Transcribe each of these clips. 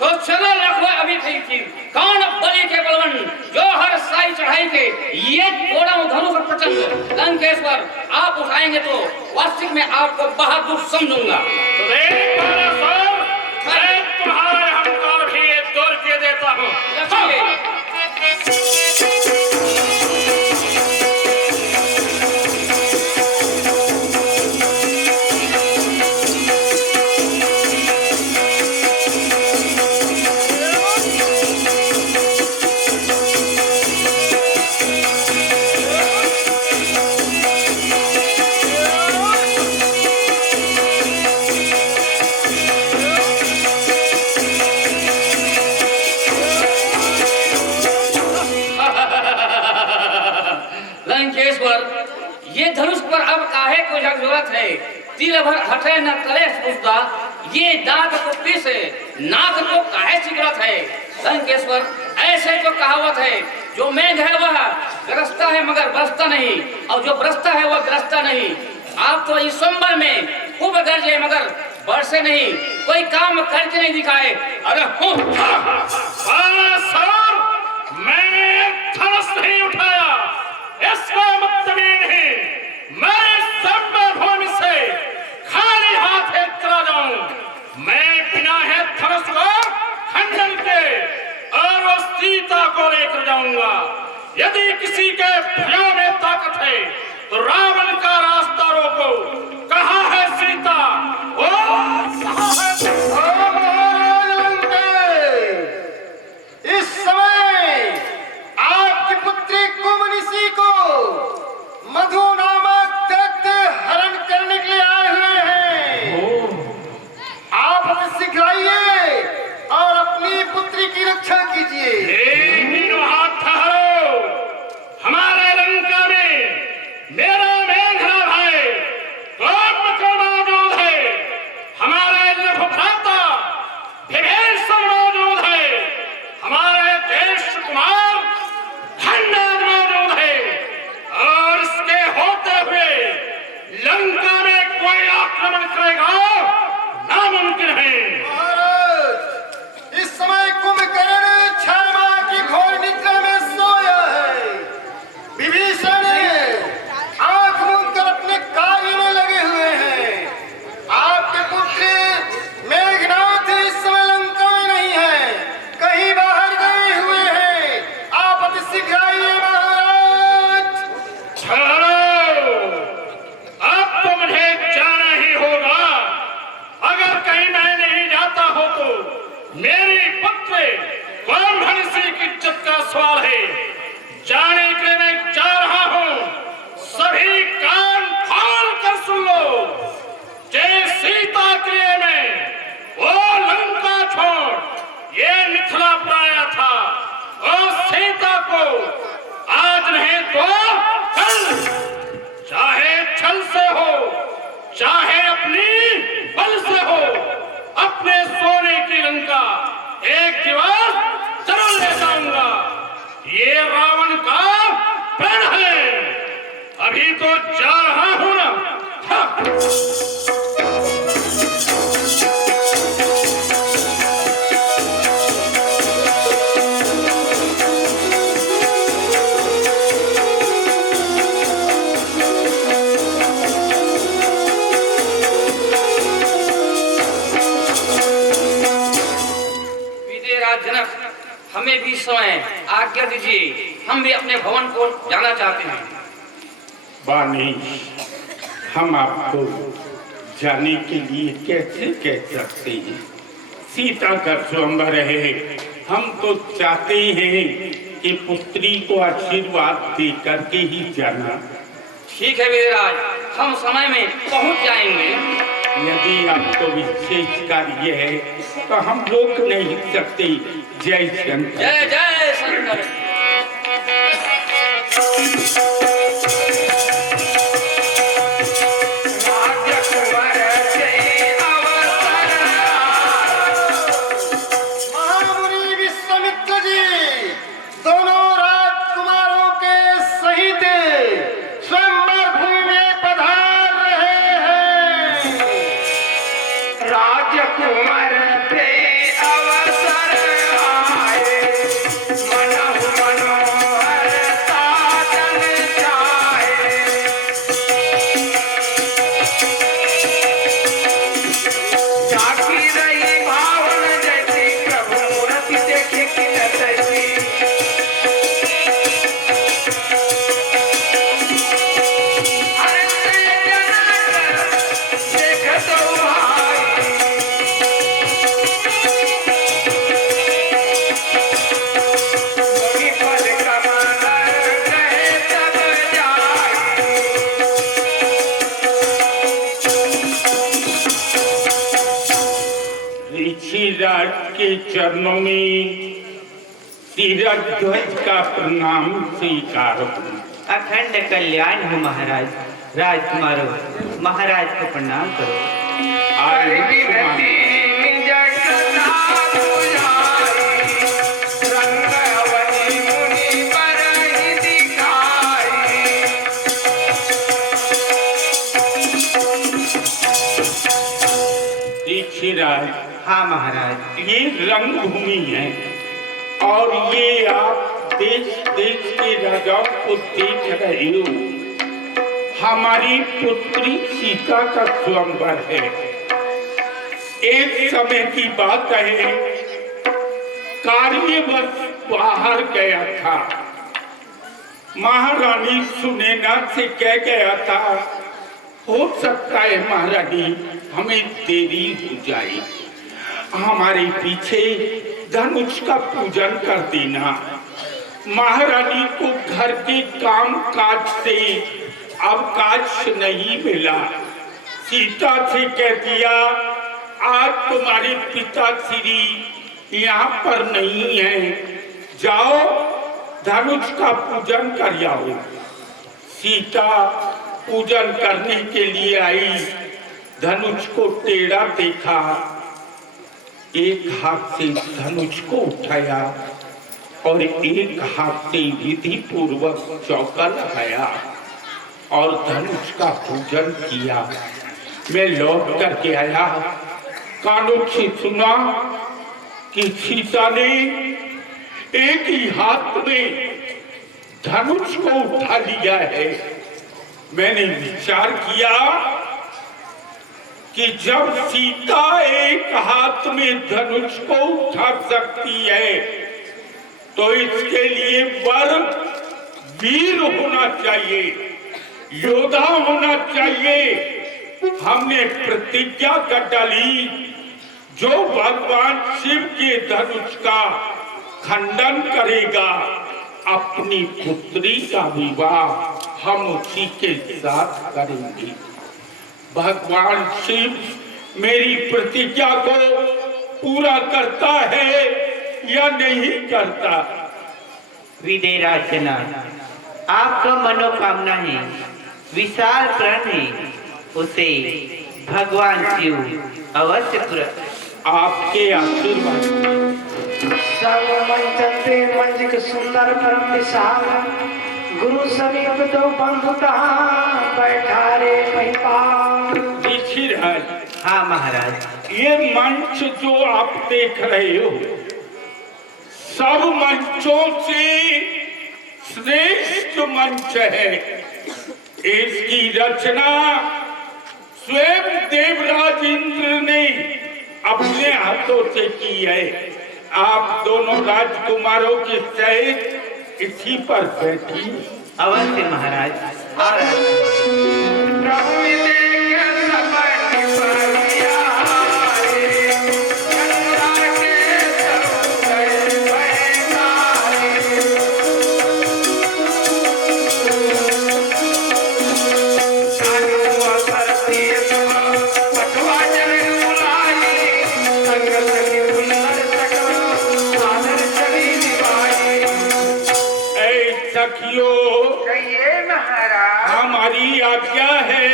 तो चलो रखो अभी ठीक थी। कौन बलि के बलवन जो हर साई चढ़ाई के ये घोड़ा धनुष प्रचंड लंकेश्वर आप उठाएंगे तो वास्तविक में आपको बहादुर समझूंगा। तो देख मैं तुम्हारे हंकार भी दूर के देता हूँ। ये धनुष पर अब काहे को जरूरत है? तीर भर हटे न कलेश पुष्टा, ये दांत को पीसे नाक को काहे जरूरत है? लंकेश्वर ऐसे तो कहावत है, जो मेघ है वह ग्रस्ता है मगर बरसता नहीं, और जो बरसता है वह ग्रस्ता नहीं। आप तो इस सोमवार में खूब गरजे मगर बरसे नहीं, कोई काम करके नहीं दिखाए। अरे मैंने धनुष नहीं उठाया, इसका मतलब ये नहीं मैं भूमि से खाली हाथ चला जाऊं। मैं बिना है धनुष को खंडन के और वो सीता को लेकर जाऊंगा। यदि किसी के भुजों में ताकत है तो रावण का रास्ता रोको। कहाँ है सीता? इस समय आपकी पुत्री कुमनिसी को मधु नामक दैत्य हरण करने के लिए आए हुए हैं। आप हमें सिखाइए और अपनी पुत्री की रक्षा कीजिए। हाथ ठहरो। हमारे लंका में मेरा मेघना भाई मौजूद है, हमारे भ्राता विभीषण मौजूद है, हमारे देश कुमार धन्यवाद मौजूद है, और इसके होते हुए लंका में कोई आक्रमण करेगा नामुमकिन है। महाराज, इस समय कुंभकर्ण क्षमा की घोर निद्रा में सोया है। विभीषण आंख मूंद कर अपने कार्य में लगे हुए हैं। आपके पुत्र मेघनाथ इस समय लंका में नहीं है, कहीं बाहर गए हुए हैं। आप अति शीघ्र आइए महाराज। चलो, अब तो मुझे जाना ही होगा। अगर कहीं मैं नहीं जाता हो तो मेरी पुत्र कुंभनिसी की इज्जत का सवाल है। जाने के लिए मैं जा रहा हूँ, सभी कान खोल कर सुन लो। जय सीता के लिए मैं वो लंका छोड़ ये मिथिला पर आया था, और सीता को आज नहीं तो कल, चाहे छल से हो चाहे अपनी बल से हो, अपने सोने की लंका एक दीवार जरूर ले जाऊंगा। ये रावण का प्रण है, अभी तो जा रहा हूं ना। जनक, हमें भी समय आज्ञा दीजिए, हम भी अपने भवन को जाना चाहते हैं। बानी, हम आपको जाने के लिए कैसे कह सकते हैं? सीता का स्वयंवर है, हम तो चाहते हैं कि पुत्री को आशीर्वाद दे करके ही जाना। ठीक है वीरराज, हम समय में पहुंच जाएंगे। यदि आपको विशेष कार्य है तो हम रोक नहीं सकते। जय शंकर। जय जय शंकर। महामुनि विश्वामित्र जी दोनों राजकुमारों के सहित स्वयंवर भूमि में पधार रहे हैं। राजकुमार थे अवसर ऋषिराज के चरणों में तीरथ ध्वज का प्रणाम स्वीकार करो। अखंड कल्याण हो महाराज। राजकुमारों, महाराज को प्रणाम करो। ऋषिराज, हाँ महाराज। ये रंगभूमि है और ये आप देश देश के राजाओं को देख रहे हो। हमारी पुत्री सीता का स्वयंवर है। एक समय की बात है, कार्यवश बाहर गया था। महारानी सुनैना से कह गया था, हो सकता है महारानी हमें देरी हो जाए, हमारे पीछे धनुष का पूजन कर देना। महारानी को घर के काम काज से अवकाश नहीं मिला। सीता से कह दिया, आज तुम्हारे पिताश्री यहाँ पर नहीं है, जाओ धनुष का पूजन कर आओ। सीता पूजन करने के लिए आई, धनुष को टेढ़ा देखा, एक हाथ से धनुष को उठाया और एक हाथ से विधि पूर्वक चौका लगाया और धनुष का पूजन किया। मैं लौट करके आया, कानों से सुना कि सीता ने एक ही हाथ में धनुष को उठा लिया है। मैंने विचार किया कि जब सीता एक हाथ में धनुष को उठा सकती है तो इसके लिए वर वीर होना चाहिए, योद्धा होना चाहिए। हमने प्रतिज्ञा कर डाली, जो भगवान शिव के धनुष का खंडन करेगा, अपनी पुत्री का विवाह हम उसी के साथ करेंगे। भगवान शिव मेरी प्रतिज्ञा को पूरा करता है या नहीं करता? विदेराज जनक, आपका मनोकामना है, विशाल प्रण है, उसे भगवान शिव अवश्य पूरा। आपके आशीर्वाद सर्वमंचते मंजिक सुंदर परम विशाल, गुरु समीप दो बंधु कहाँ बैठा रे महिपाल। ऋषिराज, हाँ महाराज। ये मंच जो आप देख रहे हो, सब मंचों से श्रेष्ठ मंच है। इसकी रचना स्वयं देवराज इंद्र ने अपने हाथों से की है। आप दोनों राजकुमारों के सहित इसी पर बैठी। अवश्य महाराज। आ रहा हमारी आज्ञा है,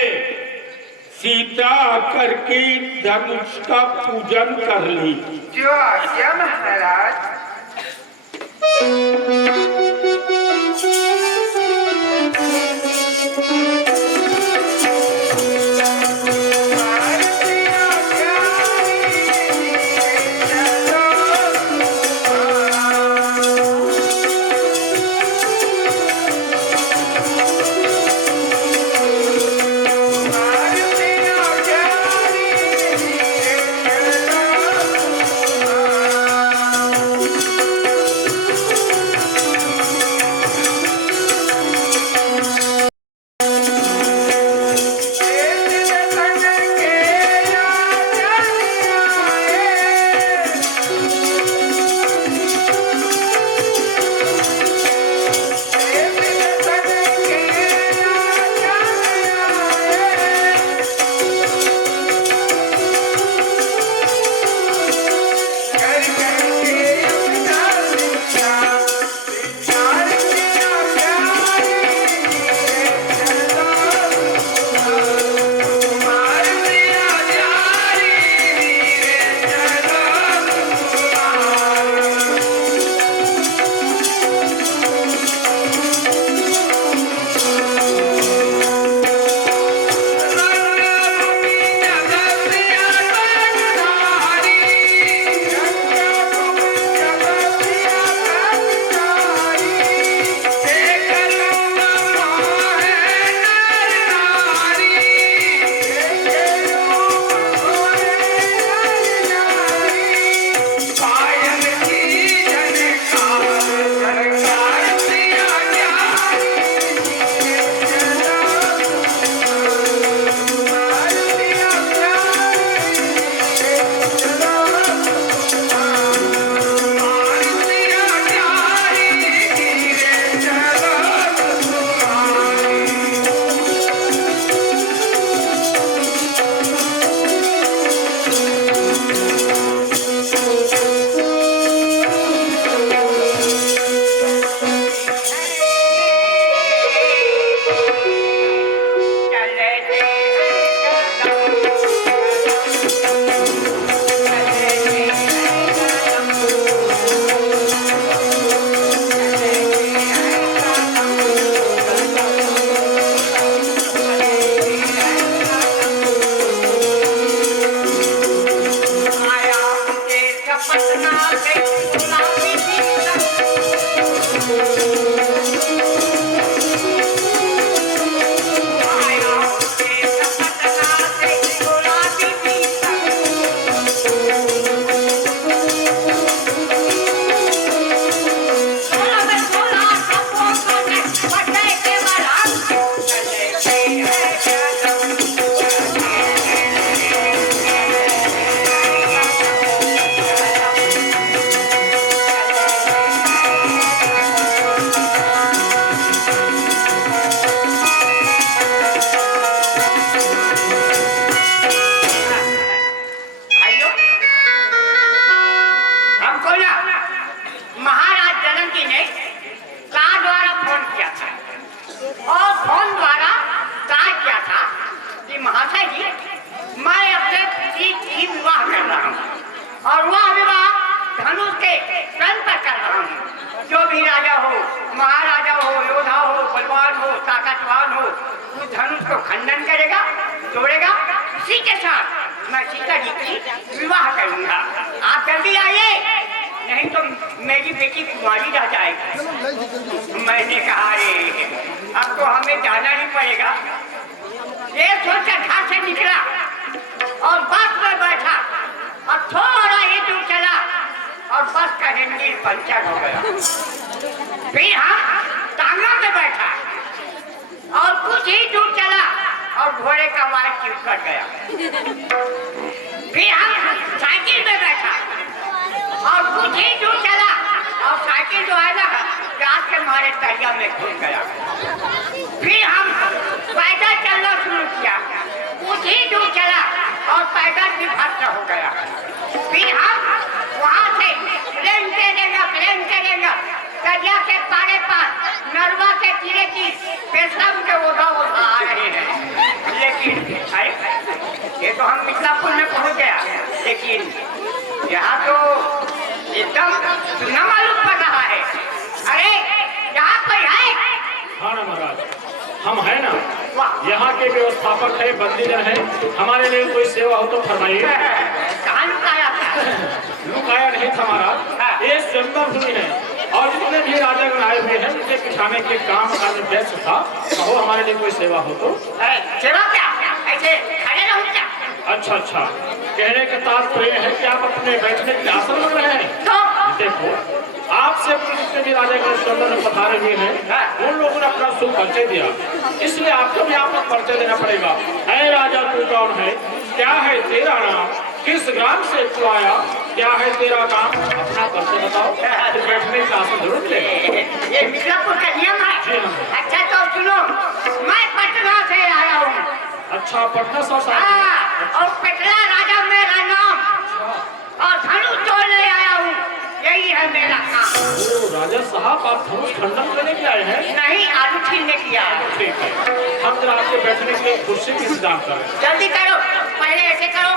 सीता करके धनुष का पूजन कर ली। जो आज्ञा महाराज। पटना से गुलाबी आया मुझे पटना से गुलाबी महाराज जनक ने कार द्वारा फोन किया था और फोन द्वारा कहा किया था कि महाशय जी मैं अपने पति की विवाह कर रहा हूँ और वह विवाह धनुष के तन पर कर रहा हूँ। जो भी राजा हो, महाराजा हो, योद्धा हो, बलवान हो, ताकतवान हो, उस धनुष को खंडन करेगा, तोड़ेगा। इसी के साथ मैं सीता जी की विवाह करूंगा। आप जल्दी आइए, नहीं तो मेरी बेटी कुमारी रह जाएगी। मैंने कहा रे अब तो हमें जाना ही पड़ेगा। ये सोचकर घर से निकला और बस में बैठा और थोड़ा ही दूर चला और बस का इंजन पंचर हो गया। फिर हम टांगा में बैठा और कुछ ही दूर चला और घोड़े का वायर चिपक गया। फिर हम साइकिल में बैठा और कुछ ही दूर चला और साइकिल जो है ना रात के मारे तरिया में घुस गया। फिर हम पैदल चलना शुरू किया, कुछ ही दूर चला और पैदल भी भस्म हो गया। फिर हम वहाँ से प्लेन चलेगा तरिया के पारे पार नरवा के तीरे की पेशम के ओढ़ा आ रहे हैं। लेकिन ये तो हम मिथिलापुर में पहुँच गया, लेकिन यहाँ तो एकदम न मालूम पड़ रहा है। अरे यहाँ कोई है? हाँ ना महाराज, हम है ना, यहाँ के व्यवस्थापक है, बंदीजन है। हमारे लिए कोई सेवा हो तो फरमाइए। कहाँ लुकाया था? लुकाया नहीं था महाराज, ये स्वयंवर भूमि है और जितने भी राजागण आए हुए हैं उनके बिठाने के काम का व्यस्त था। कहो हमारे लिए कोई सेवा हो तो। सेवा क्या? ऐसे खड़े रहूं क्या? अच्छा, कहने का तात्पर्य है कि आप अपने बैठने के आसन बन रहे हैं। तो देखो, आपसे जितने भी राजागण स्वयंवर में पधारे हुए हैं उन लोगों ने अपना शुभ परिचय दिया, इसलिए आपको भी आपको परिचय देना पड़ेगा। है राजा, तू कौन है? क्या है तेरा नाम? किस ग्राम से तू आया? क्या है तेरा काम? अपना परिचय बताओ, तो बैठने का आसन जरूर ले। ये मिथिलापुर का नियम है। अच्छा तो सुनो, मैं पटना से आया हूँ। अच्छा, पटना से और पटना राजा मेरा नाम और धनुष तोड़ने आया हूँ, यही है मेरा काम। ओ राजा साहब, आप धनुष खंडन करने के आए हैं? नहीं, आलू छीलने की आया हूँ। ठीक है, हम जरा आपके बैठने के लिए कुर्सी का इंतजाम करें। जल्दी करो, पहले ऐसे करो,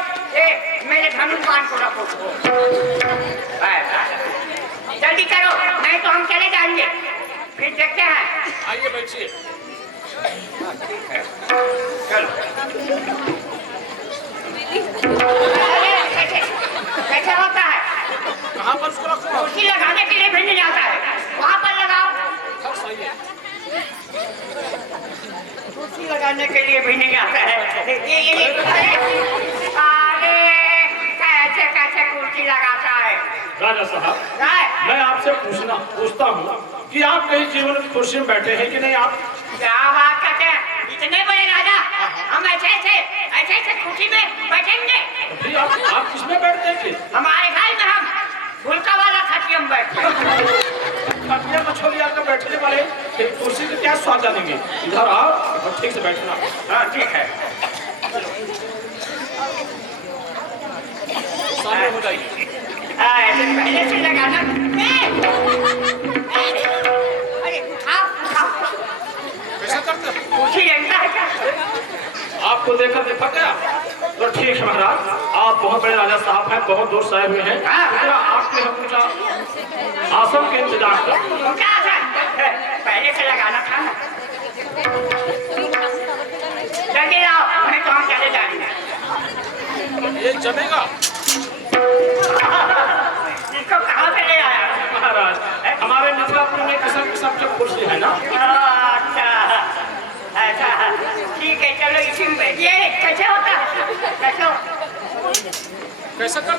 मेरे धनुष बाण को रखो। जल्दी करो, नहीं तो हम चले जाएंगे। फिर देखते हैं। आइए बैठिए। चलो। कैसे होता है? कहाँ पर उसको रखो? कुर्सी लगाने के लिए भेजने जाता है, वहाँ पर लगाओ। सही है। कुर्सी लगाने के लिए भेजने जाता है। अरे कैसे कुर्सी लगाता है? राजा साहब, मैं आपसे पूछता हूँ कि आप कहीं जीवन की कुर्सी में बैठे हैं कि नहीं? आप क्या बात करते हैं? इतने बड़े राजा, हम ऐसे कुर्सी में बैठेंगे? फिर आप किसमें बैठते हैं? हमारे घर में हम फुलका वाला खटिया में बैठते हैं। खटिया मछलिया का बैठने वाले कुर्सी का क्या स्वाद जानेंगे? इधर आओ और ठीक से बैठना। हाँ ठीक है। सामने हो जाइए। पहले से लगाना। अरे खाओ। कैसा करते हो? कुर्सी लगता है क्या? आपको देखकर देखा क्या? तो ठीक है महाराज, आप बहुत बड़े राजा साहब हैं, बहुत दूर से आए हुए हैं। आपके हम कुछ आसन के इंतजार कर। पहले से लगाना था ना। जल्दी लाओ, नहीं तो हम चले जाएंगे। ये जमेगा।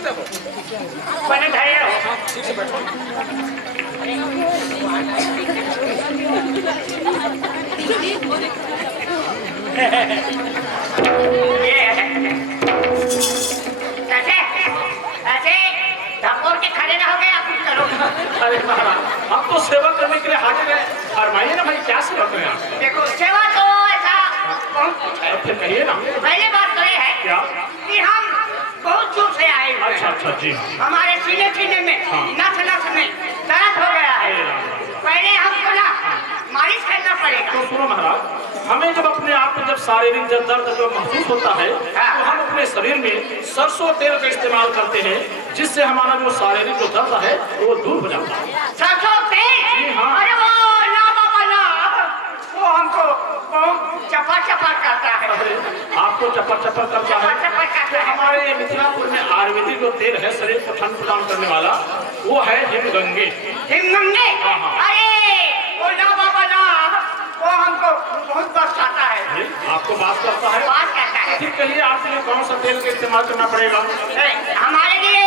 बने धैर्य रहो। ये है। ऐसे धक्कों के खड़े ना हो गए, आप कुछ करो। अरे महाराज, हम तो सेवा करने के लिए हाजिर हैं। फरमाइए ना भाई, क्या सेवा करें आप? देखो सेवा तो ऐसा बहुत कुछ है। फिर कहिए ना। पहले बात तो ये है क्या? कि हम बहुत दूर से आए हुए अच्छा हैं। अच्छा जी। हमारे सीने में नस में दर्द हो गया है। पहले हमको ना मालिश करना पड़ेगा। तो सुनो महाराज, हमें जब अपने आप में जब शारीरिक दर्द जब महसूस होता है तो हम अपने शरीर में सरसों तेल का इस्तेमाल करते हैं, जिससे हमारा जो शारीरिक जो दर्द है वो दूर हो जाता है। सरसों तेल? जी हाँ। अरे वो ना बाबा ना, वो हमको बहुत चपा चपा करता है। आपको चपर चपर करता चपा है। चपा करता है। हमारे मिथिलापुर में आयुर्वेदिक जो तेल है शरीर को ठंड प्रदान करने वाला, वो है हिमगंगे। हिमगंगे? हाँ। अरे वो ना बाबा ना, वो हमको बहुत कष्ट आता है। आपको बात करता है? बात करता है। फिर कहिए आपके लिए कौन सा तेल का इस्तेमाल करना पड़ेगा? हमारे लिए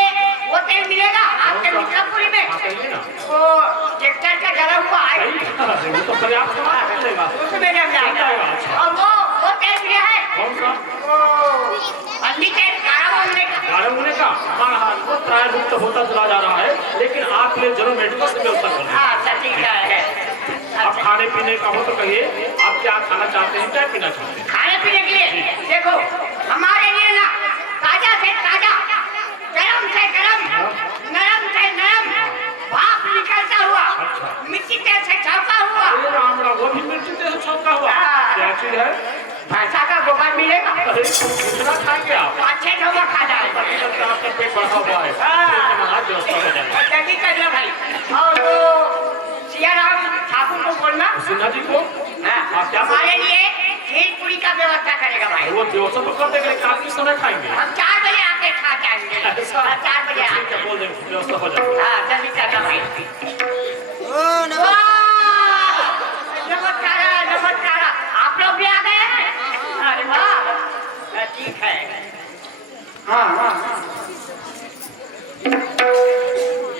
वो तेल मिलेगा आपके मिथिलापुरी में? कहिए ना। वो ट्रैक्टर का जला हुआ है, वो तो पर्याप्त मिलेगा। उसमें जम जाएगा। अच्छा। और वो तेल भी है, कौन सा? वो हल्दी तेल काला होने का। गाढ़ा होने का? हाँ हाँ, वो प्राय मुक्त होता चला जा रहा है, लेकिन आप लिए जरूर मेडिकल से व्यवस्था करें। हाँ ठीक है। अब खाने पीने का हो तो कहिए, आप क्या खाना चाहते हैं, क्या पीना चाहते हैं? खाने पीने के लिए देखो हमारे लिए ना ताजा से ताजा, गरम से गरम, नरम से नरम, भाप निकलता हुआ, मिट्टी तेल से छौंका हुआ। अरे राम राम, वो भी मिर्ची तेल से छौंका हुआ? क्या चीज है? भैंसा का गोबर मिलेगा। अरे कितना खाएंगे आप? 5-6 ढोबा खा जाएगा। आपका पेट बढ़ा हुआ है। महाराज व्यवस्था हो जाएगा। जल्दी कर लो भाई। और वो सियाराम ठाकुर को बोलना सिन्हा जी को आप क्या हमारे लिए खीर पूरी का व्यवस्था करेगा भाई। वो व्यवस्था तो कर देंगे, लेकिन आप किस समय खाएंगे? हम 4 बजे आके खा जाएंगे। 4 बजे ठीक है, बोल देंगे, व्यवस्था हो जाएगी। हाँ जल्दी करना भाई। नमस्कार, आप लोग भी आ गए हैं? अरे वाह, ठीक है। हाँ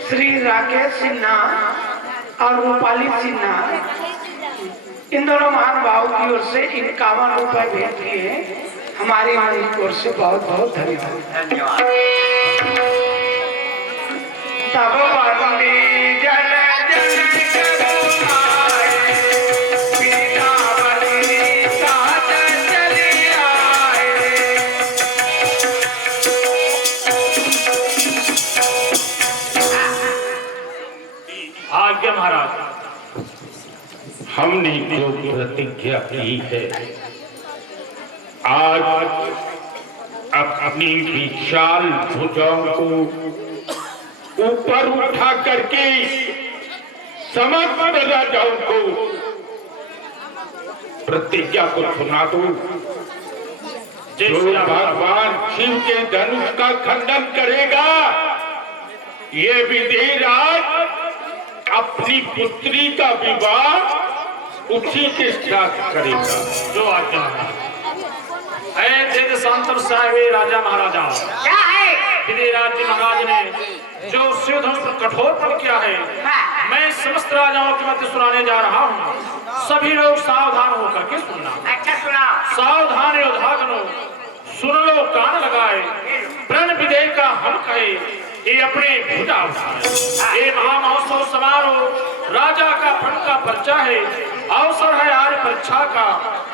श्री राकेश सिन्हा और रूपाली सिन्हा, इन दोनों महानुभावों की ओर से 51 रुपए भेज दिए। हमारी मंदिर की ओर से बहुत बहुत धन्यवाद। धन्यवाद। तब वंदे जन जन करुणाए, पीताम्बरी साजन चली आए। आज्ञा महाराज। हमने जो प्रतिज्ञा की है, आज अपनी विशाल भुजाओं को ऊपर उठा करके समस्त राजाओं को प्रतिज्ञा को सुना दो। जो भगवान शिव के धनुष का खंडन करेगा, ये विधेय आज अपनी पुत्री का विवाह उसी के साथ करेगा। जो आज्ञा है संतर साहेब राजा महाराजा, क्या है? विधिराज जी महाराज ने जो शिव धनुष पर कठोरपन किया है, मैं समस्त राजाओं के मध्य सुनाने जा रहा हूँ। सभी लोग सावधान होकर के सुनना। अच्छा सुना। सावधान योद्धागणों, सुन लो कान लगाए, प्रण विधेय का हम कहे, ये अपने भुजा उठाए। ये महामहोत्सव समारोह राजा का फल का पर्चा है, अवसर है आज परीक्षा का,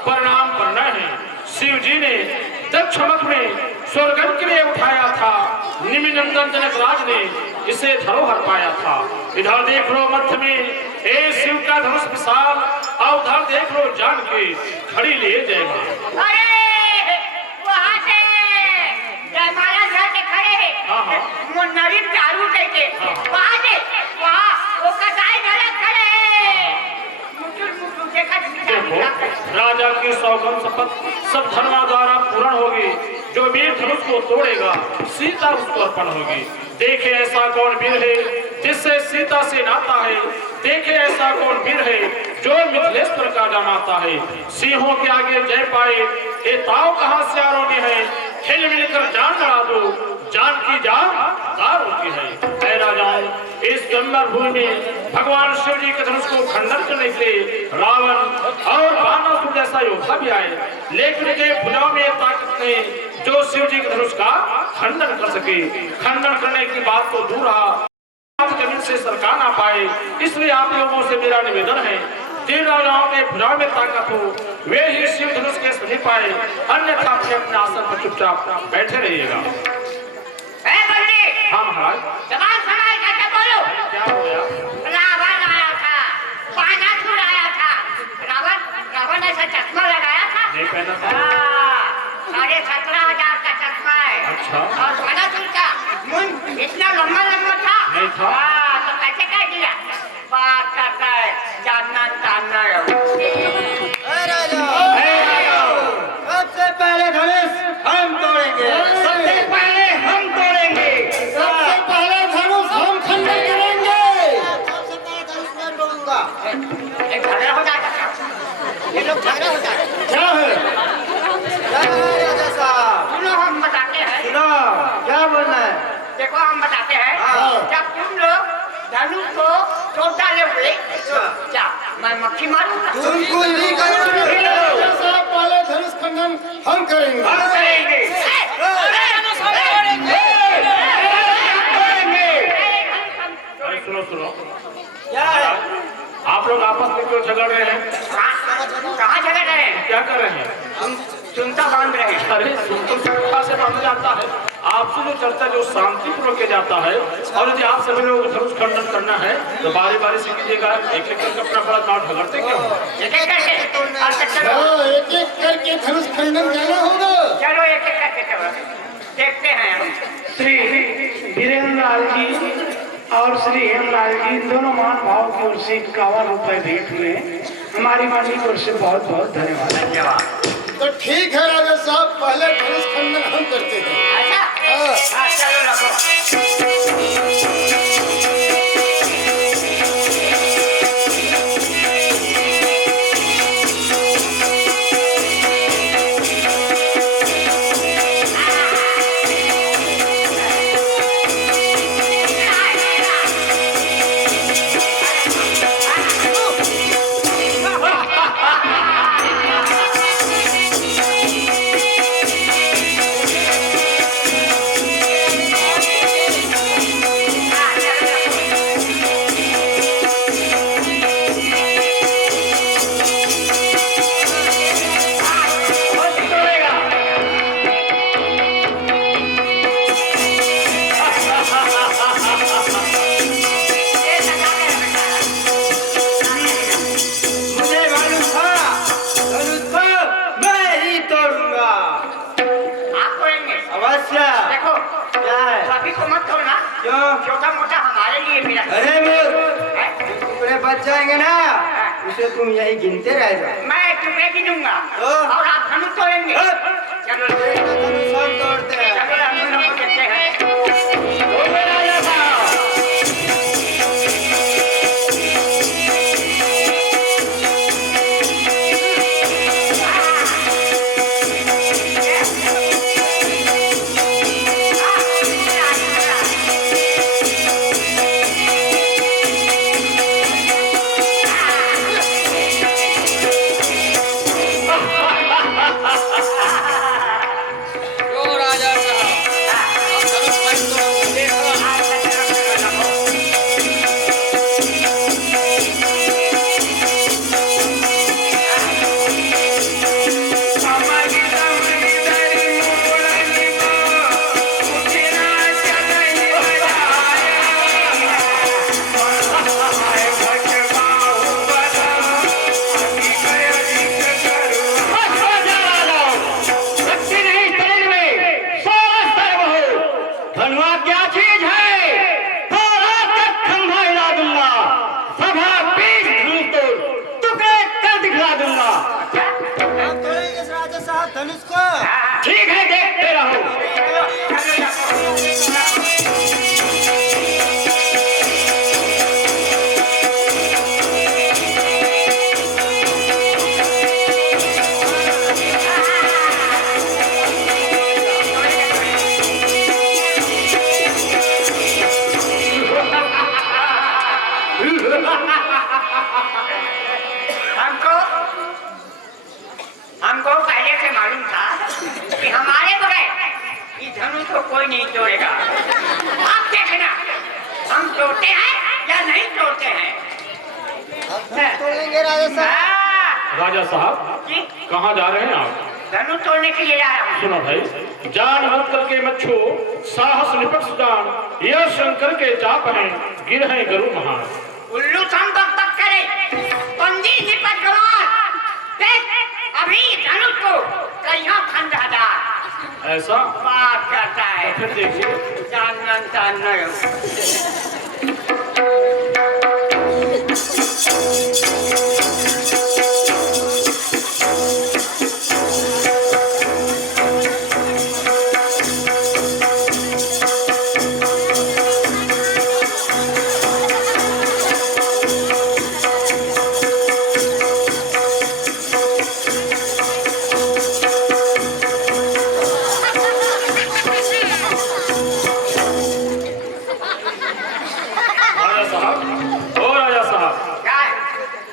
परिणाम करना है। शिव जी ने दक्ष मुख में स्वर्गन के लिए उठाया था, निमिनंदन जनक राज ने इसे धरोहर पाया था। इधर देख लो मध्य में ए शिव का धनुष विशाल, और उधर देख लो जान के खड़ी ले जाएगा। अरे वहाँ से जयमाला घर के खड़े हैं। हाँ। वो नवीन चालू करके वहाँ से वहाँ वो कसाई गलत खड़े हैं। मुकुट मुकुट देखा देखो राजा की सौगंध शपथ सब धर्मा द्वारा पूर्ण होगी। जो वीर धनुष को तोड़ेगा सीता उसको अर्पण होगी। देखे ऐसा कौन वीर है जिससे सीता से नाता है, देखे ऐसा कौन वीर है जो मिथिलेश्वर का जमाता है। सिंहों के आगे जय पाए ये ताव कहाँ से आरोनी है, हिल मिलकर जान लड़ा दो, जान की जान तार होती है। ऐ राजाओं, इस गंभीर भूमि में भगवान शिव जी के धनुष को खंडन करने के लिए रावण और बाणासुर जैसा योद्धा भी आए, लेकिन उनके भुजाओं में ताकत नहीं जो शिव जी के धनुष का खंडन कर सके। खंडन करने की बात तो दूर रहा, आप जमीन से सरका ना पाए। इसलिए आप लोगों से मेरा निवेदन है, जिन राजाओं के भुजाओं में ताकत हो वे ही शिव धनुष के समीप आए, अन्यथा अपने अपने आसन पर चुपचाप बैठे रहिएगा। हाँ महाराज। जबान संभाल कर बोलो। क्या हो गया? रावण आया था, बाणासुर आया था। रावण ऐसा चश्मा लगाया था? नहीं पहना था। 17,500 का चश्मा है। अच्छा। और बाणासुर का मुंह इतना लंबा था? नहीं था। तो कैसे कह दिया? बात करता है, जानना तानना सबसे पहले धनुष हम तोड़ेंगे, सबसे पहले हम तोड़ेंगे, सबसे पहले धनुष हम खंडन करेंगे, सबसे पहले धनुष मैं तोड़ूंगा। एक झगड़ा हो जाएगा क्या? ये लोग झगड़ा हो जाएगा। क्या है? क्या है राजा साहब? सुनो, हम बताते हैं। सुनो, क्या बोलना है? देखो, हम बताते हैं। हाँ। जब तुम लोग धनुष को तोड़ डाले हुए, क्या मैं मक्खी मारूंगा? तुमको यही राजा साहब, पहले धनुष खंडन हम करेंगे। हम करेंगे। अरे सुनो सुनो, क्या है? आप लोग आपस में क्यों झगड़ रहे हैं? कहाँ झगड़ रहे हैं? क्या कर रहे हैं? सुनता बांध रहे हैं। अरे सुनते सुनता से बांध जाता है। आपसे जो चर्चा जो शांतिपूर्वक किया जाता है, और यदि आप सभी लोगों को धनुष खंडन करना है तो बारी बारी से कीजिएगा। एक एक करके अपना बड़ा नाम झगड़ते क्यों? एक एक करके चलो, एक एक करके धनुष खंडन करना होगा। चलो एक एक करके चलो, देखते हैं हम। श्री वीरेंद्र लाल जी और श्री हेमलाल जी, इन दोनों महानुभावों की ओर से 51 रुपए भेंट हुए। हमारी मंडी की ओर से बहुत बहुत धन्यवाद। धन्यवाद। तो ठीक है राजा साहब, पहले धनुष खंडन हम करते हैं। अच्छा, हाँ, चलो रखो। छोटा मोटा हमारे लिए भी रखो। अरे टुकड़े बच जाएंगे ना, उसे तुम यही गिनते रह जाओ। मैं टुकड़े गिनूंगा और आप धनुष तोड़ेंगे। चलो सब तोड़ते हैं। चलो हम दोनों को देखते हैं। ठीक है, देखते रहो। नहीं तोड़ेगा। आप देखना हम तोड़ते हैं या नहीं तोड़ते हैं। तोड़ेंगे राजा साहब। हाँ, राजा साहब जी, कहाँ जा रहे हैं आप? धनुष तोड़ने के लिए आया हूँ। सुनो भाई, जान मत करके मच्छो साहस निपट सुजान, यह शंकर के चाप हैं गिर हैं गरु महान। उल्लू सन तक करे पंजी निपट गवार। देख अभी धनुष को कहीं खंड हटा ऐसा बात करता है। फिर देखिए जानता नहीं।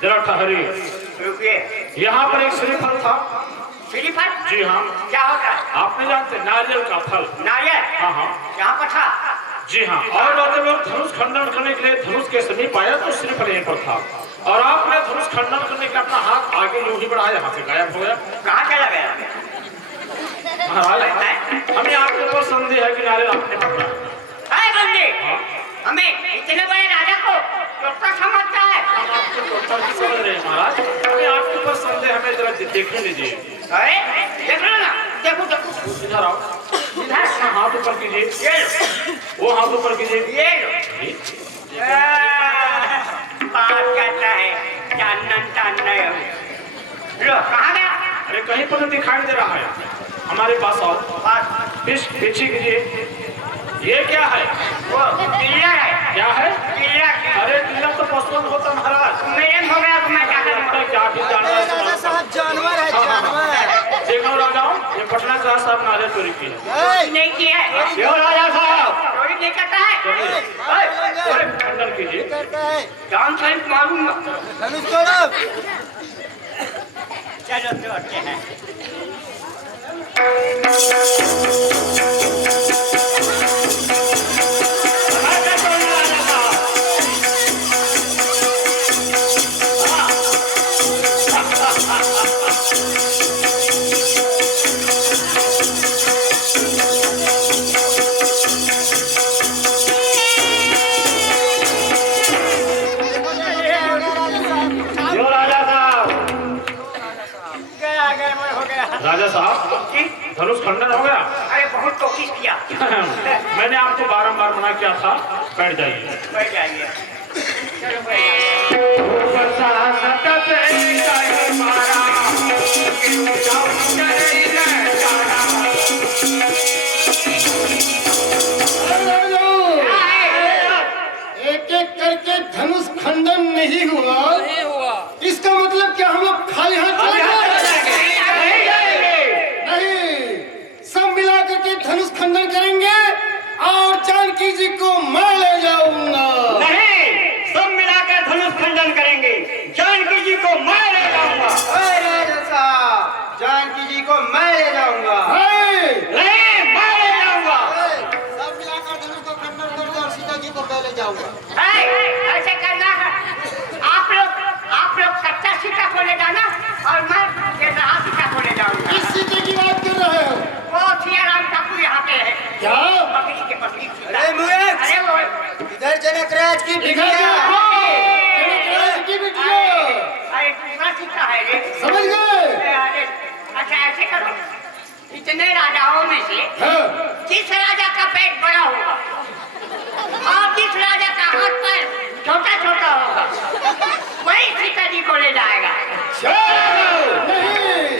जरा ठहरी। रुकिए। यहाँ पर एक श्रीफल था। श्रीफल? जी हाँ। क्या होता है? आप नहीं जानते, नारियल का फल। नारियल? हाँ हाँ। यहाँ पर था? जी हाँ। और जब लोग धनुष खंडन करने के लिए धनुष के समीप आया तो श्रीफल यहीं पर था, और आपने धनुष खंडन करने के अपना हाथ आगे यूं ही बढ़ाया, यहाँ से गायब हो गया। कहाँ चला गया? महाराज हमें आपके ऊपर संदेह है कि नारियल आपने पकड़ा। बंदे, हमें इतने बड़े राजा को टोटका समझता है। हम आपको टोटका नहीं समझ रहे हैं महाराज, हमें आपके ऊपर संदेह, हमें जरा देखने दीजिए। अरे देख लो ना, देखो देखो। इधर आओ, इधर हाथ ऊपर कीजिए। ये लो, वो हाथ ऊपर कीजिए। ये लो। बात करता है जानन लो। कहाँ गया? अरे कहीं पर दिखाई दे रहा है, हमारे पास आओ। पीछे कीजिए। ये क्या है? वो पिल्ला है। क्या है? पिल्ला। अरे पिल्ला तो पसंद होता महाराज। मेरे हो गया तो मैं क्या करूँ? क्या भी राजा साहब जानवर है, जानवर। देखो राजाओं, ये पटना का साहब नारियल चोरी की है। नहीं किया है। क्यों राजा साहब? चोरी नहीं करता है। खंडन कीजिए। करता है। जान से मालूम। धनुष तोड़ो। चलो तोड़ते हैं। राजा साहब धनुष खंडन हो गया। अरे बहुत कोशिश किया। मैंने आपको बारंबार मना किया था, बैठ जाइए। बैठ जाइए। चलो बैठ एक एक करके धनुष खंडन नहीं हुआ। इसका मतलब क्या हम लोग खाली हाथ चले नहीं, सब मिला करके धनुष खंडन करेंगे और जानकी जी को मैं ले जाऊंगा। नहीं, सब मिलाकर धनुष खंडन करेंगे, जानकी जी को मैं ले जाऊंगा। राजा साहब, जानकी जी को मैं ले जाऊंगा। नहीं, मैं ले जाऊंगा। सब मिलाकर धनुष को खंडन कर दो और सीता जी को मैं ले जाऊंगा। ऐसे करना है। आप लोग सच्चा सीता को ले जाना और मैं बेतहा सीता को ले जाऊंगा। किस सीता की बात कर रहे हो? वो सियाराम ठाकुर यहाँ पे है। क्या? पगड़ी के पगड़ी सीता। अरे मूर्ख! अरे वो इधर जनकराज की बिटिया। जनकराज की बिटिया। अरे दूसरा सीता है रे। समझ गए? अरे अच्छा ऐसे करो, इतने राजाओं में से किस राजा का पेट बड़ा होगा और किस राजा का हाथ पैर छोटा छोटा होगा, वही सीता जी को ले जाएगा।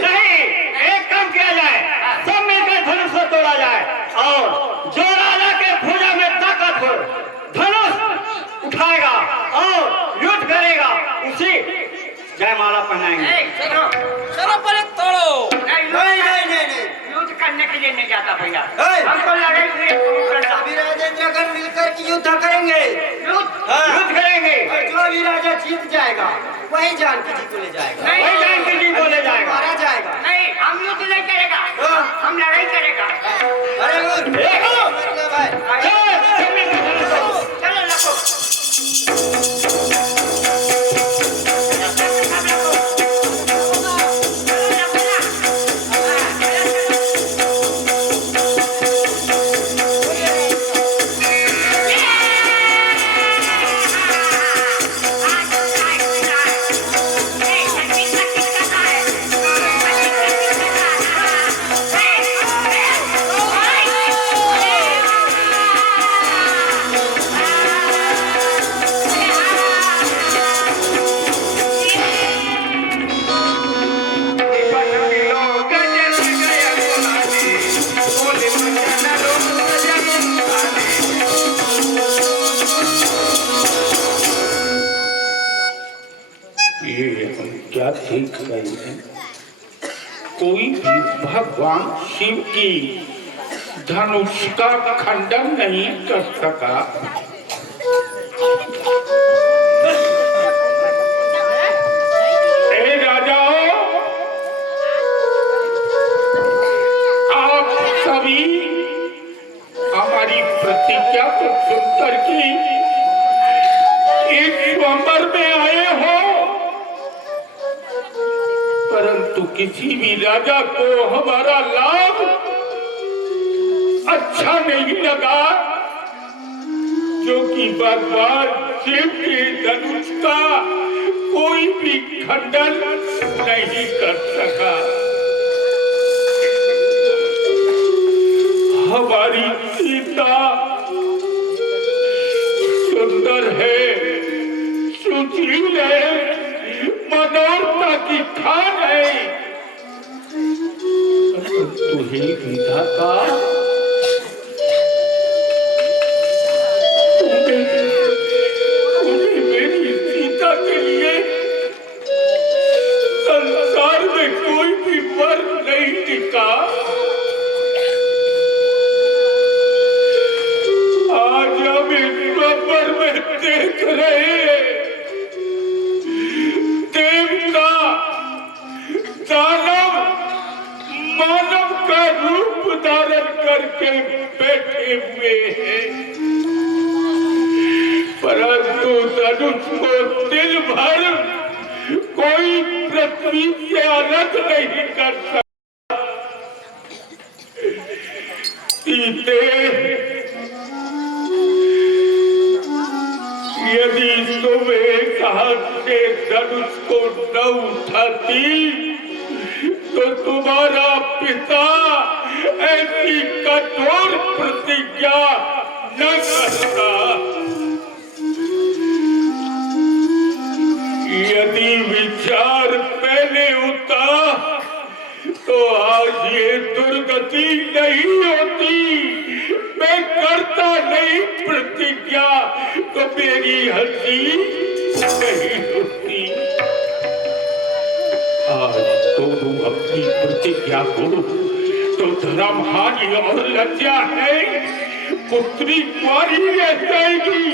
नहीं, एक काम किया जाए, सब मिलकर धनुष को तोड़ा जाए और जो राजा के भुजा में ताकत हो धनुष उठाएगा और युद्ध करेगा, उसी जयमाला पहनाएंगे। चलो पर एक तोड़ो। नहीं। युद्ध करने के लिए नहीं जाता भैया, नहीं। हमको लड़ाई के लिए शुरू करना। सभी राजेंद्रगण मिलकर के युद्ध करेंगे। युद्ध करेंगे। और जो भी राजा जीत जाएगा वही जानकी जी को ले जाएगा। नहीं, वही जानकी जी को ले जाएगा। मारा जाएगा। नहीं, हम युद्ध नहीं करेगा, हम लड़ाई करेगा। अरे क्या देख रहे हैं? कोई भी भगवान शिव की धनुष का खंडन नहीं कर सका। ए राजाओं, आप सभी हमारी प्रतिज्ञा को सुनकर के एक स्वयंवर में आए हो, परंतु किसी भी राजा को हमारा लाभ अच्छा नहीं लगा, जो कि भगवान शिव के धनुष का कोई भी खंडन नहीं कर सका। हमारी सीता सुंदर है, सुशील है, मनोरता की खान है, तुझे विधाता तुझे मेरी सीता के लिए संसार में कोई भी वर नहीं दिखा। आज हम इस स्वप्न में देख रहे हैं, देवता दानव मानव का रूप धारण करके बैठे हुए हैं, परंतु धनुष को दिल भर कोई पृथ्वी से अलग नहीं कर सकता। सीते, यदि तुम एक हाथ से धनुष को न उठाती तो तुम्हारा पिता ऐसी कठोर प्रतिज्ञा न करता। यदि विचार पहले होता तो आज ये दुर्गति नहीं होती। मैं करता नहीं प्रतिज्ञा तो मेरी हंसी नहीं होती। आज तुम अपनी प्रतिज्ञा को तो धर्म हानि और लज्जा है, पुत्री कुंवारी रह जाएगी।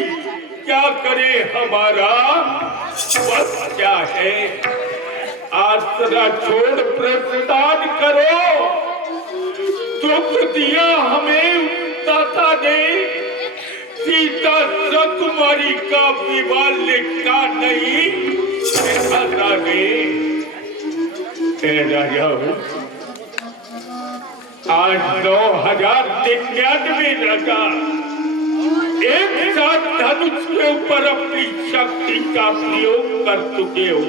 क्या करे हमारा बस क्या है, आसरा छोड़ प्रस्थान करो। दुख दिया हमें दाता ने, सीता सकुमारी का विवाह लिखा नहीं दाता ने। आज 9,099 लगा एक साथ धनुष के ऊपर अपनी शक्ति का प्रयोग कर चुके हो,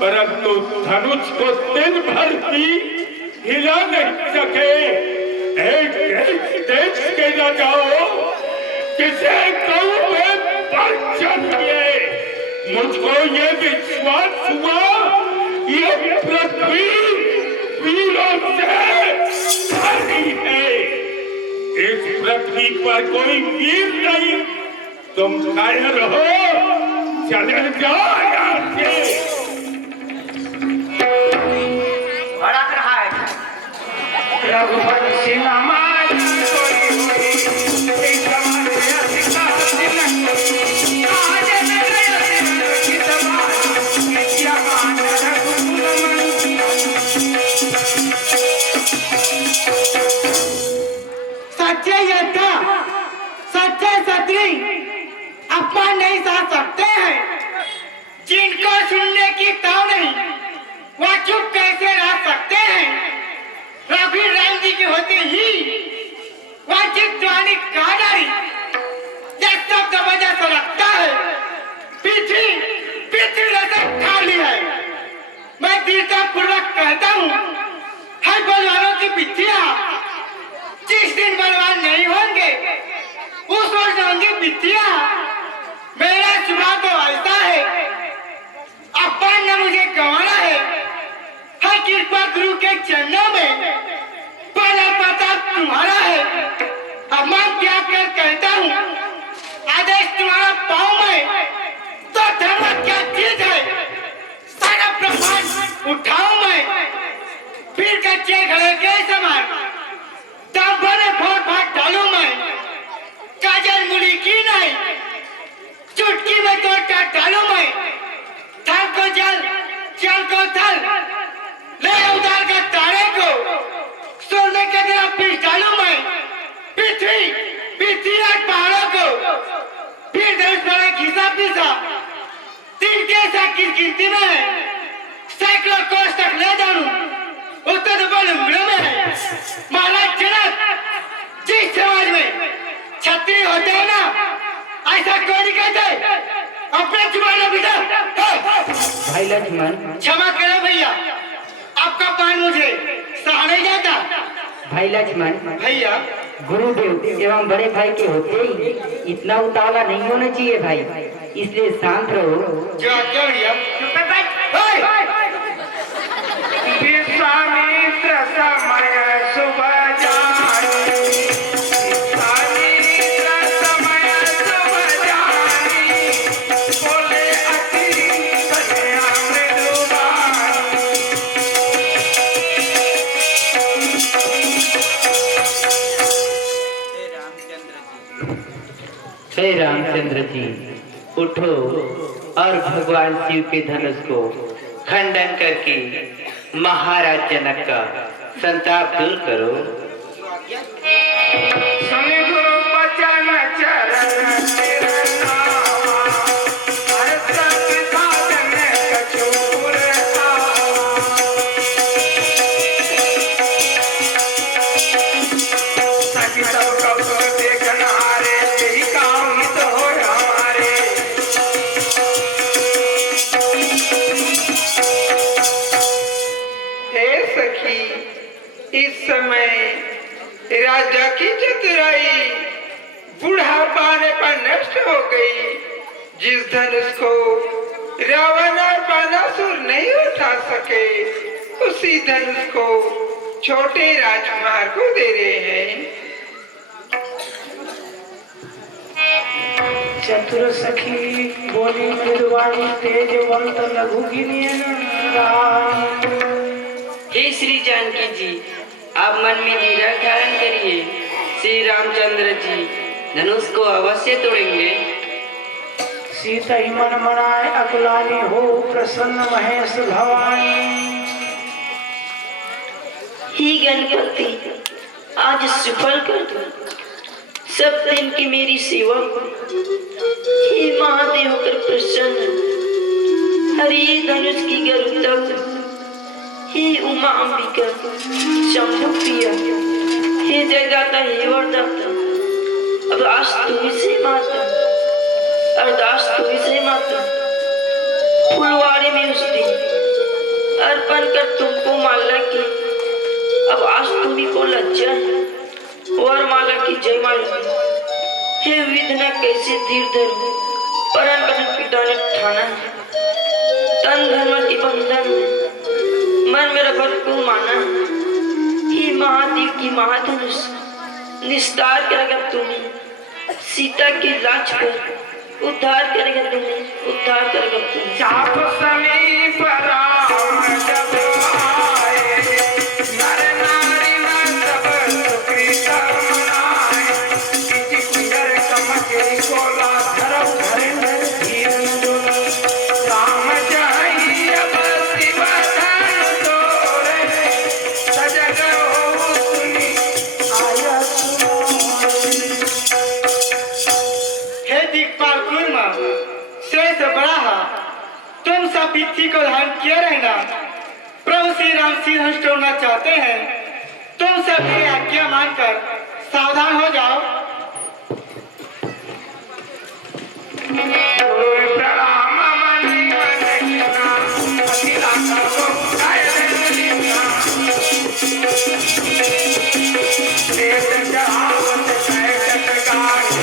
परंतु धनुष को दिन भर भी हिला नहीं सके। देश के न जाओ, किसे कहूं मैं पर चाहिए। मुझको ये विश्वास हुआ ये पृथ्वी वीरों से भरी है। इस पृथ्वी पर कोई वीर नहीं, तुम कायर हो, चले जाओ यहाँ से। भड़क रहा है रघुपति सिंह हमारी सच्चे योद्धा, सच्चे क्षत्रिय अपमान नहीं सह सकते हैं। जिनको सुनने की ताव नहीं, वह चुप कैसे रह सकते हैं। रघुवीर राम जी की होती ही वह चित्तवाणी कहा डाली, यह सब जबरदस्त लगता है। पृथ्वी जैसे खाली है। मैं दृढ़ता पूर्वक कहता हूँ, हर बलवानों की बिटिया जिस दिन बलवान नहीं होंगे उस वर्ष होंगी बिटिया। मेरा स्वभाव तो ऐसा है, अपन ने मुझे गंवाना है। हर कृपा गुरु के चरणों में, पहला प्रताप तुम्हारा है। अब मैं त्याग कर कहता हूँ, आदेश तुम्हारा पाँव में, तो धर्म क्या चीज है। सारा कच्चे घड़े के समान तब बने फोड़ फाट डालू मैं, काजल मुड़ी की नहीं, चुटकी में तोड़ काट डालू मैं, थल को जल, जल को थल, ले उतार कर तारे को, सोने के दिन पीस डालू मैं, पृथ्वी, पृथ्वी और पहाड़ों को, फिर धनुष बड़ा घिसा पीसा, तीन के साथ किस गिनती में है, सैकड़ों कोस तक ले डालू, उत्तर तो बल उंगलों में है, महाराज जनक, जिस समाज में छत्री होते हैं ना, ऐसा कोई नहीं कहते, अपने जुबान बिठा। भाई लक्ष्मण, क्षमा करो भैया, आपका पान मुझे सहा नहीं जाता। भाई लक्ष्मण, भैया गुरुदेव एवं बड़े भाई के होते ही इतना उतावला नहीं होना चाहिए भाई, इसलिए शांत रहो। जो आज्ञा भैया। चुप है बैठ। विश्वामित्र समय शुभ जानी, विश्वामित्र समय शुभ जानी, बोले अति कन्या मृदुवानी। हे रामचंद्र जी, उठो और भगवान शिव के धनुष को खंडन करके महाराज जनक का संताप दूर करो। सुनि गुरु बचन चरण तेरे नामा, हर सत साधन कछुर आवा। सखी सब कौतुक देखन हारे, यही काम हित हो हमारे। हे सखी, इस समय राजा की चतुराई बुढ़ापा पर नष्ट हो गई। जिस धनुष को रावण और बानासुर नहीं उठा सके, उसी धनुष को छोटे राजकुमार को दे रहे हैं। चतुर सखी बोली मृदुवाणी, तेजवंत लघुगिनी हे श्री जानकी जी, आप मन में धीरज धारण करिए। श्री रामचंद्र जी धनुष को अवश्य तोड़ेंगे। सीता ही मन मनाए अकुलानी हो, प्रसन्न महेश भवानी। ही गणपति आज सफल कर दो सब दिन की मेरी सेवा। हे महादेव होकर प्रसन्न, हरि धनुष की गरुड़, हे उमा अंबिका, शंभु प्रिया, हे जगदाता, हे वरदाता, अरदास तुम्ही से माता, अरदास तुम्ही से माता। फुलवाड़ी में उस दिन अर्पण कर तुमको माला की, अब आज तुम्ही को लज्जा है, वरमाला की जय माला। हे विधना कैसे धीर धरूं, परम कठिन पिता ने ठाना है, तन धर्म के बंधन में मन मेरा भक्त को माना है। हे महादेव की महाधनुष निस्तार करेगा तुम्हें, सीता की लाज पर उद्धार करेगा तुम्हें, उद्धार करेगा तुम्हें। चाप समीप राम जब आए, नर नारी न सब सुकृत मनाए। किसी कुंजर कमके कोला धरम धरेंद्र धीरन जुल, राम जाई अब शिवधन तोरे, सजग हो सुनी आया सुनाई। हे दिक्पाल कुर्मा, श्रेष्ठ बड़ा, तुम सब पृथ्वी को धारण किए रहना। प्रभु श्री राम श्री धनुष तोड़ना चाहते हैं, तुम सब मेरी आज्ञा मानकर सावधान हो जाओ। प्रणाम मणि मनकिना, अखिला को उठाए लिखना। देश जहावत कैकट गाड़ी,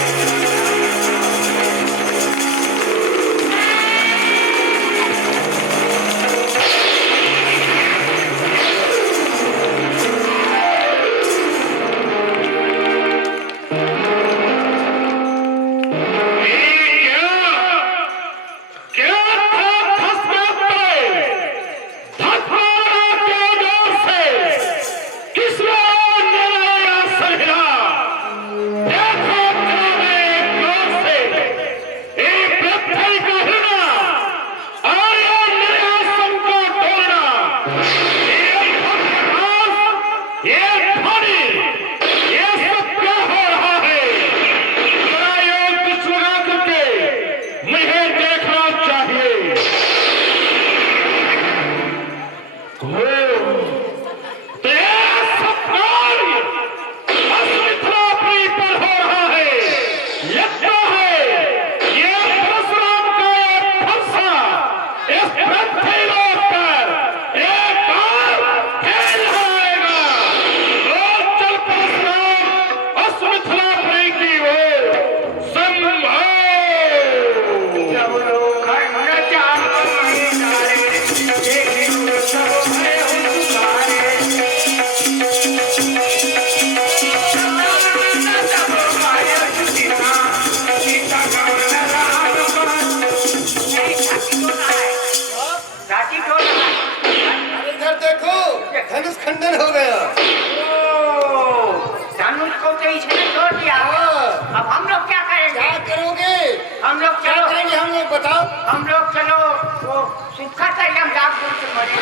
अभी हम लोग बताओ। हम लोग चलो वो सूखा चाहिए, हम जाग के मरे।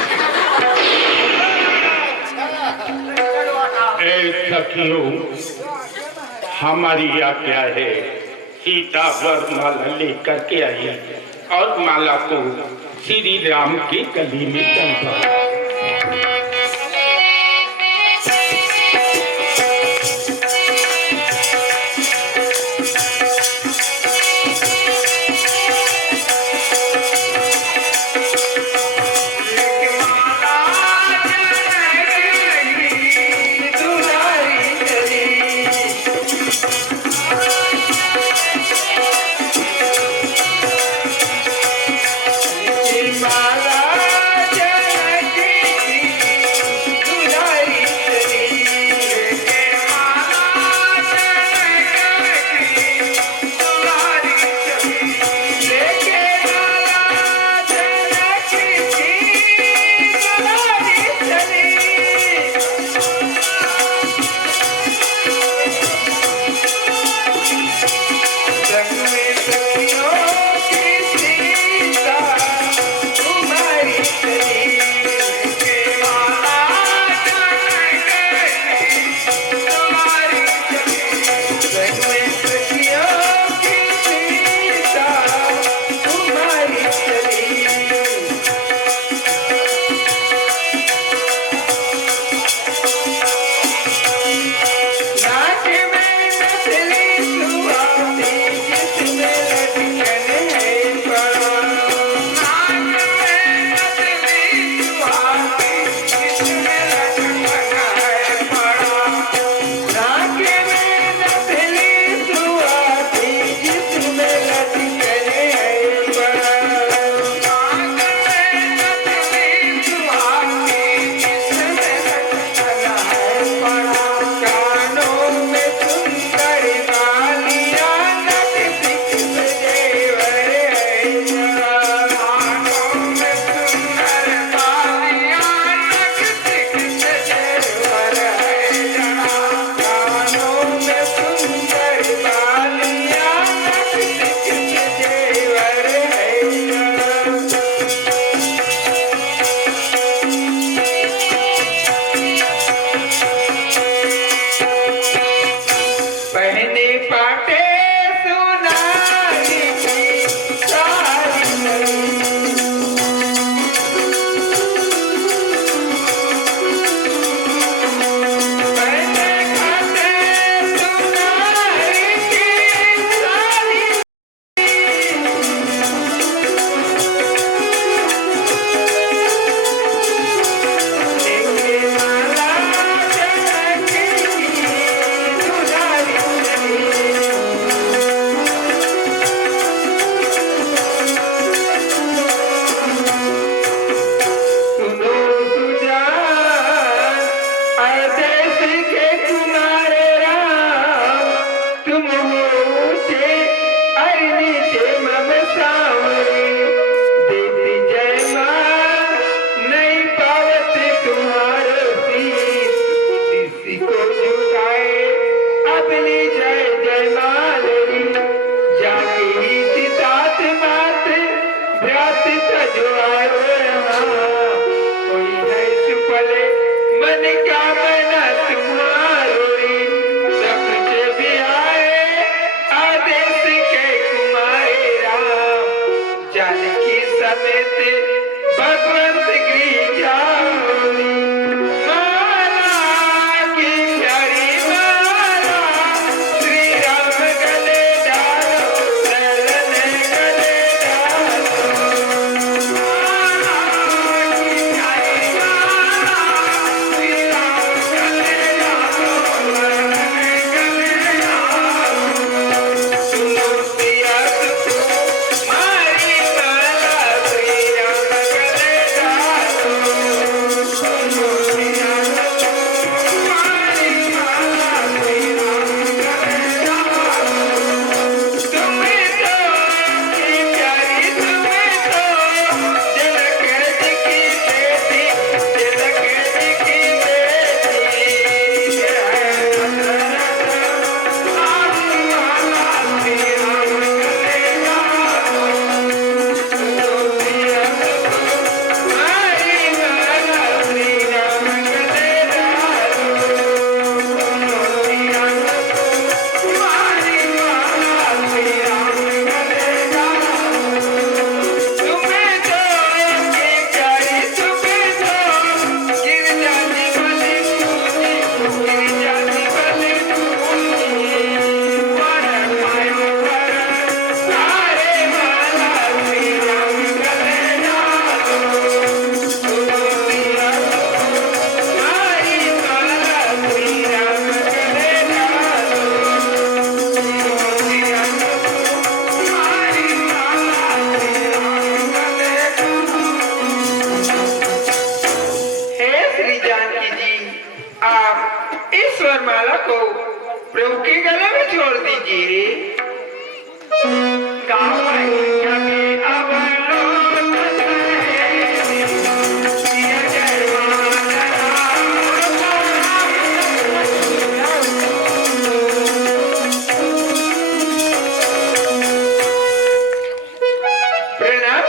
चलो बताओ। ए सखियों, हमारी आज्ञा है, सीता वरमाला लेकर के आई और माला को श्री राम के गले में डलवा।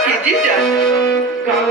कीजिए जान।